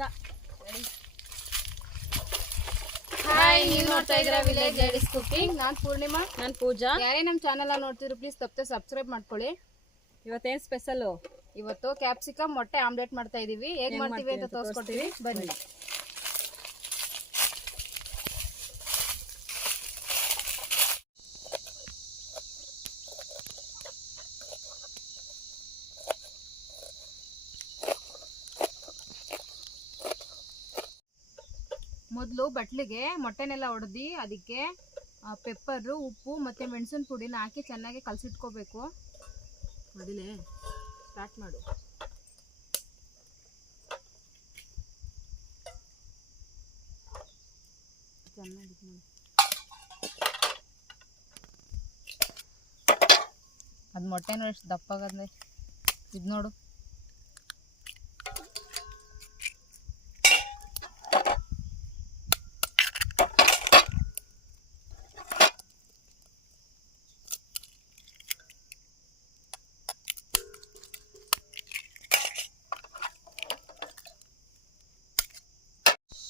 ಬೇಗ ready. Hi, ನೀವು ನೋಡ್ತಾ ಇದ್ದೀರಾ ವಿಲೇಜ್ ಲೇಡೀಸ್ ಕುಕಿಂಗ್. ನಾನು ಪೂರ್ಣಿಮಾ. ನಾನು ಪೂಜಾ. ಯಾರೇ ನಮ್ಮ ಚಾನಲ್ ನೋಡ್ತಿದ್ರು ಪ್ಲೀಸ್ ತಪ್ಪದೆ ಸಬ್ಸ್ಕ್ರೈಬ್ ಮಾಡ್ಕೊಳ್ಳಿ. ಇವತ್ತೇನು ಸ್ಪೆಷಲು? ಇವತ್ತು ಕ್ಯಾಪ್ಸಿಕಮ್ ಮೊಟ್ಟೆ ಆಮ್ಲೆಟ್ ಮಾಡ್ತಾ ಇದೀವಿ. ಹೇಗೆ ಮಾಡ್ತೀವಿ ಅಂತ ತೋರಿಸ್ಕೊಡ್ತೀವಿ, ಬನ್ನಿ. ಮೊದಲು ಬಟ್ಲಿಗೆ ಮೊಟ್ಟೆನೆಲ್ಲ ಹೊಡೆದು ಅದಕ್ಕೆ ಪೆಪ್ಪರು, ಉಪ್ಪು ಮತ್ತು ಮೆಣಸಿನ ಪುಡಿನ ಹಾಕಿ ಚೆನ್ನಾಗಿ ಕಲಸಿಟ್ಕೋಬೇಕು. ಮೊದಲೇ ಸ್ಟಾರ್ಟ್ ಮಾಡು. ಚೆನ್ನಾಗಿ ಅದು ಮೊಟ್ಟೆನೂ ಎಷ್ಟು ದಪ್ಪಾಗಂದ್ರೆ ಇದು ನೋಡು.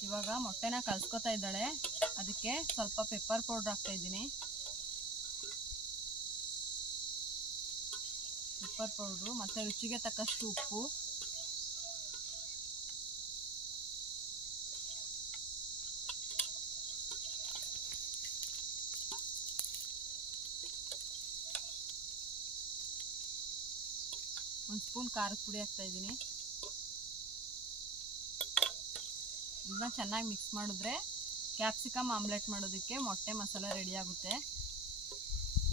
ಇವಾಗ ಮೊಟ್ಟೆನ ಕಲ್ಸ್ಕೊತಾ ಇದ್ದಾಳೆ. ಅದಕ್ಕೆ ಸ್ವಲ್ಪ ಪೆಪ್ಪರ್ ಪೌಡರ್ ಹಾಕ್ತಾ ಇದ್ದೀನಿ. ಪೆಪ್ಪರ್ ಪೌಡ್ರು ಮತ್ತು ರುಚಿಗೆ ತಕ್ಕಷ್ಟು ಉಪ್ಪು. ಒಂದು ಸ್ಪೂನ್ ಖಾರದ ಪುಡಿ ಹಾಕ್ತಾ ಇದ್ದೀನಿ. ಇದನ್ನ ಚೆನ್ನಾಗಿ ಮಿಕ್ಸ್ ಮಾಡಿದ್ರೆ ಕ್ಯಾಪ್ಸಿಕಮ್ ಆಮ್ಲೆಟ್ ಮಾಡೋದಕ್ಕೆ ಮೊಟ್ಟೆ ಮಸಾಲೆ ರೆಡಿ ಆಗುತ್ತೆ.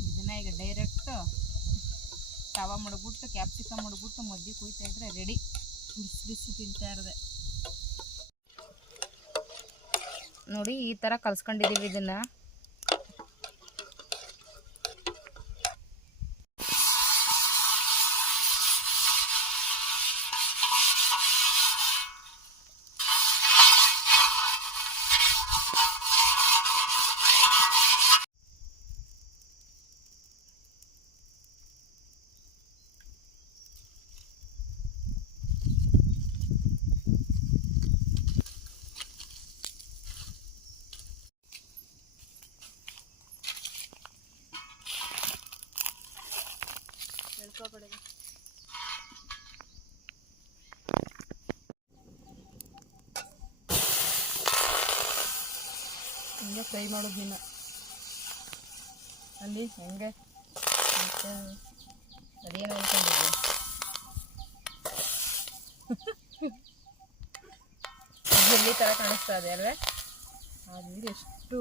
ಇದನ್ನ ಈಗ ಡೈರೆಕ್ಟ್ ತವಾ ಮಡಗ್ಬಿಟ್ಟು ಕ್ಯಾಪ್ಸಿಕಮ್ ಮಡಗ್ಬಿಟ್ಟು ಮದ್ದಿ ಕುಯ್ತಾ ಇದ್ರೆ ರೆಡಿ. ಬಿಸಿ ಬಿಸಿ ತಿಂತಾ ಇರದೆ ನೋಡಿ, ಈ ಥರ ಕಲ್ಸ್ಕೊಂಡಿದ್ದೀವಿ ಇದನ್ನ. ಹಿಂಗೆ ಫ್ರೈ ಮಾಡೋದು ನಿನ್ನ ಅಲ್ಲಿ ಹೆಂಗೆ ಅದೇನು ಹೇಳ್ಕೊಂಡಿದ್ವಿ. ಜಲ್ಲಿ ಥರ ಕಾಣಿಸ್ತಾ ಇದೆ ಅಲ್ವೇ? ಅದು ಎಷ್ಟು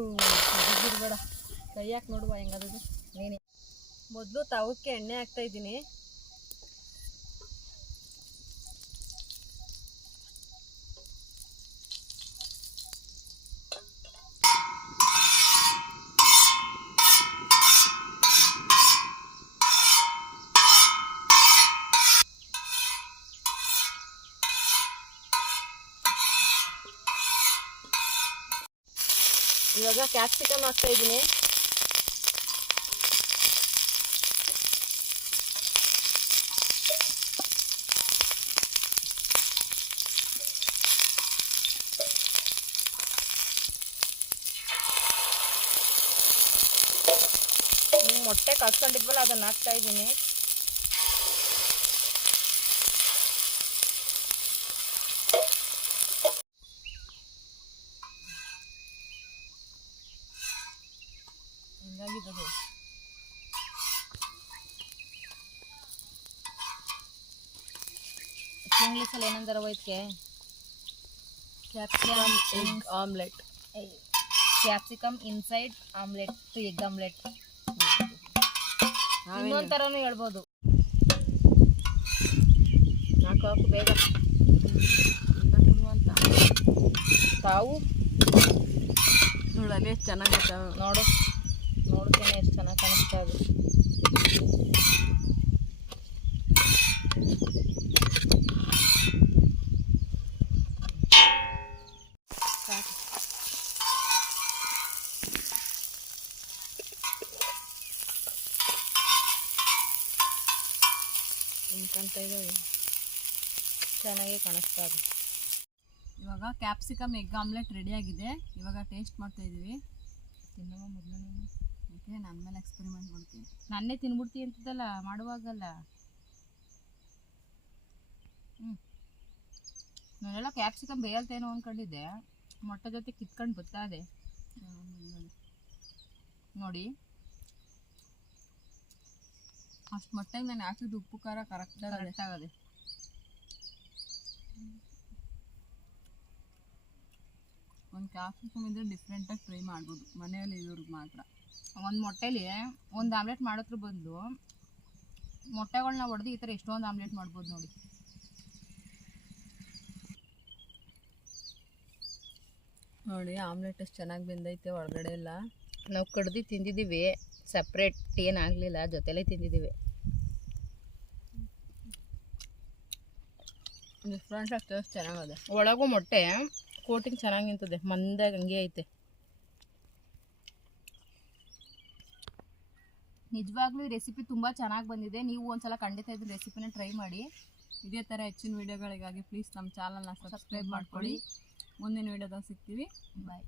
ಬಿರ್ಬೇಡ, ಕೈ ಹಾಕಿ ನೋಡುವ ಹೆಂಗದು. ನೀನು ಮೊದಲು ತವಕ್ಕೆ ಎಣ್ಣೆ ಹಾಕ್ತಾ ಇದ್ದೀನಿ. ಇವಾಗ ಕ್ಯಾಪ್ಸಿಕಮ್ ಹಾಕ್ತಾ ಇದ್ದೀನಿ. ಮೊಟ್ಟೆ ಕಲ್ಸ್ಕೊಂಡಿದ್ವಲ್ಲ ಅದನ್ನ ಹಾಕ್ತಾ ಇದ್ದೀನಿ. ಹಿಂಗಾಗಿದ್ದು ಇಂಗ್ಲೀಷಲ್ಲಿ ಏನಂದಾರ ಇದಕ್ಕೆ? Capsicum egg omelette. Capsicum inside omelette two egg omelette. ಇನ್ನೊಂದು ಥರನೂ ಹೇಳ್ಬೋದು. ನಾಲ್ಕು ಬೇಗ ಅಂತ ತಾವು ನೋಡಲ್ಲಿ ಎಷ್ಟು ಚೆನ್ನಾಗಿ ನೋಡ್ತೀನಿ ಎಷ್ಟು ಚೆನ್ನಾಗಿ ಕಾಣಿಸ್ತಾ ಇದೆ. ಕಾಣ್ತಾ ಇದ್ದಾವೆ, ಚೆನ್ನಾಗಿ ಕಾಣಿಸ್ತಾ ಇದೆ. ಇವಾಗ ಕ್ಯಾಪ್ಸಿಕಮ್ ಎಗ್ ಆಮ್ಲೆಟ್ ರೆಡಿ ಆಗಿದೆ. ಇವಾಗ ಟೇಸ್ಟ್ ಮಾಡ್ತಾ ಇದೀವಿ. ತಿನ್ನವ ಮೊದಲು ನೀನು. ಓಕೆ, ನನ್ನ ಮೇಲೆ ಎಕ್ಸ್ಪೆರಿಮೆಂಟ್ ಮಾಡ್ತೀನಿ. ನನ್ನೇ ತಿನ್ಬಿಡ್ತಿ ಅಂತದಲ್ಲ ಮಾಡುವಾಗಲ್ಲ. ನಾನೆಲ್ಲ ಕ್ಯಾಪ್ಸಿಕಮ್ ಬೇಯಲ್ತೇನೋ ಅಂದ್ಕೊಂಡಿದ್ದೆ, ಮೊಟ್ಟೆ ಜೊತೆ ಕಿತ್ಕೊಂಡು ಬತ್ತಾದೆ ನೋಡಿ. ಅಷ್ಟು ಮಟ್ಟಿಗೆ ನಾನು ಹಾಕಿದ ಉಪ್ಪು ಖಾರ ಕರೆಕ್ಟ್ ಆಗದೆ. ಒಂದು ಕ್ಯಾಪ್ಸಿಕಮ್ ಇದ್ರೆ ಡಿಫ್ರೆಂಟಾಗಿ ಟ್ರೈ ಮಾಡ್ಬೋದು ಮನೆಯಲ್ಲಿ ಇವ್ರಿಗೆ ಮಾತ್ರ. ಒಂದು ಮೊಟ್ಟೆಲಿ ಒಂದು ಆಮ್ಲೆಟ್ ಮಾಡೋದ್ರ ಬದಲು ಮೊಟ್ಟೆಗಳನ್ನ ಹೊಡೆದು ಈ ಥರ ಎಷ್ಟೊಂದು ಆಮ್ಲೆಟ್ ಮಾಡ್ಬೋದು ನೋಡಿ. ನೋಡಿ ಆಮ್ಲೆಟ್ ಎಷ್ಟು ಚೆನ್ನಾಗಿ ಬೆಂದೈತೆ ಒಳಗಡೆ ಎಲ್ಲ. ನಾವು ಕಡ್ದು ತಿಂದಿದ್ದೀವಿ, ಸಪ್ರೇಟ್ ಏನಾಗಲಿಲ್ಲ, ಜೊತೆಲೇ ತಿಂದಿದ್ದೀವಿ. ಡಿಫ್ರೆಂಟಾಗಿ ಟೇಸ್ಟ್ ಚೆನ್ನಾಗದೆ. ಒಳಗೂ ಮೊಟ್ಟೆ ಕೋಟಿಂಗ್ ಚೆನ್ನಾಗಿ ನಿಂತದೆ, ಮಂದಾಗಿ ಹಂಗೆ ಐತೆ. ನಿಜವಾಗ್ಲೂ ಈ ರೆಸಿಪಿ ತುಂಬ ಚೆನ್ನಾಗಿ ಬಂದಿದೆ. ನೀವು ಒಂದ್ಸಲ ಖಂಡಿತ ಇದನ್ನ ರೆಸಿಪಿನ ಟ್ರೈ ಮಾಡಿ. ಇದೇ ಥರ ಹೆಚ್ಚಿನ ವೀಡಿಯೋಗಳಿಗಾಗಿ ಪ್ಲೀಸ್ ನಮ್ಮ ಚಾನಲ್ನ ಸಬ್ಸ್ಕ್ರೈಬ್ ಮಾಡ್ಕೊಳ್ಳಿ. ಮುಂದಿನ ವೀಡಿಯೋದಾಗ ಸಿಗ್ತೀವಿ. ಬಾಯ್.